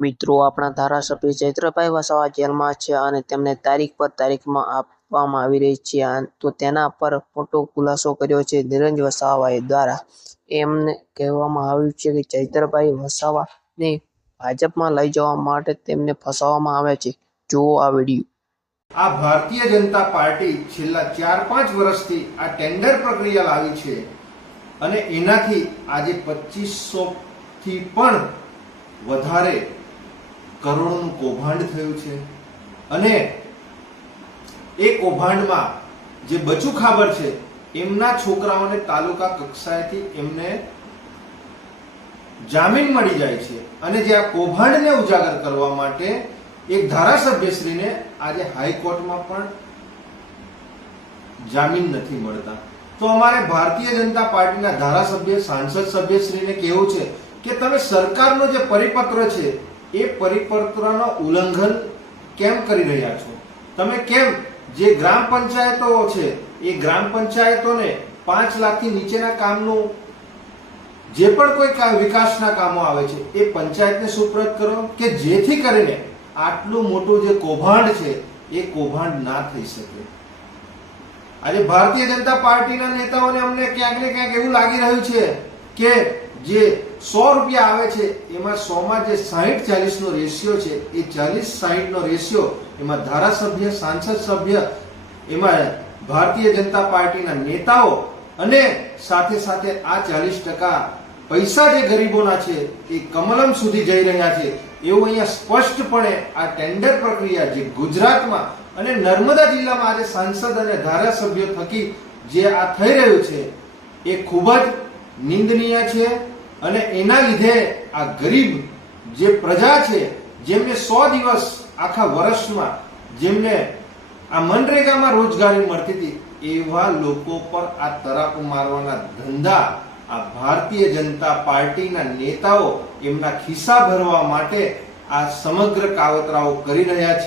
મિત્રો, આપણા ધારાસભ્ય ચૈત્રભાઈ વસાવા જેલમાં છે અને તેમને તારીખ પર તારીખમાં આપવામાં આવી રહી છે. તો તેના પર મોટો ખુલાસો કર્યો છે નિરંજ વસાવાએ દ્વારા. એમને કહેવામાં આવ્યું છે કે ચૈત્રભાઈ વસાવાને ભાજપમાં લઈ જવા માટે તેમને ફસાવવામાં આવે છે. જુઓ આ વીડિયો. આ ભારતીય જનતા પાર્ટી છેલ્લા ચાર પાંચ વર્ષથી આ ટેન્ડર પ્રક્રિયા લાવી છે અને એનાથી આજે પચીસો થી પણ વધારે કરોડોનું કૌભાંડ થયું છે. અને એ કૌભાંડમાં જે બચુ ખાબર છે, એમના છોકરાઓને તાલુકા કક્ષાએથી એમને જામીન મળી જાય છે. અને જે આ કૌભાંડને ઉજાગર કરવા માટે એક ધારાસભ્યશ્રીને આજે હાઈકોર્ટમાં પણ જામીન નથી મળતા. તો અમારે ભારતીય જનતા પાર્ટીના ધારાસભ્ય, સાંસદ સભ્યશ્રીને કહેવું છે કે તમે સરકારનો જે પરિપત્ર છે એ પરિપત્રનો ઉલ્લંઘન કેમ કરી રહ્યા છો? તમે કેમ જે ગ્રામ પંચાયતો છે, એ ગ્રામ પંચાયતોને પાંચ લાખથી નીચેના કામનું જે પણ કોઈ વિકાસના કામો આવે છે, એ પંચાયતને સુપ્રત કરો કે જેથી કરીને આટલું મોટું જે કૌભાંડ છે, એ કૌભાંડ ના થઈ શકે. આજે ભારતીય જનતા પાર્ટીના નેતાઓને અમને ક્યાંક ને ક્યાંક એવું લાગી રહ્યું છે કે જે સો રૂપિયા આવે છે, એમાં સોમાં જે સાહીઠ ચાલીસ નો રેશિયો છે, એ ચાલીસ સાહીઠ નો રેશિયો એમાં ધારાસભ્ય, સાંસદ સભ્ય, એમાં ભારતીય જનતા પાર્ટીના નેતાઓ અને સાથે સાથે આ ચાલીસ ટકા પૈસા જે ગરીબોના છે, એ કમલમ સુધી જઈ રહ્યા છે. એવું અહીંયા સ્પષ્ટપણે આ ટેન્ડર પ્રક્રિયા જે ગુજરાતમાં અને નર્મદા જિલ્લામાં આજે સાંસદ અને ધારાસભ્યો થકી જે આ થઈ રહ્યું છે, એ ખૂબ જ નિંદનીય છે. અને એના લીધે આ ગરીબ જે પ્રજા છે, જેમને સો દિવસ આખા વર્ષમાં જેમને આ મનરેગામાં રોજગારી મળતી હતી, એવા લોકો પર આ તરાપ મારવાના ધંધા આ ભારતીય જનતા પાર્ટીના નેતાઓ એમના ખિસ્સા ભરવા માટે આ સમગ્ર કાવતરાઓ કરી રહ્યા છે.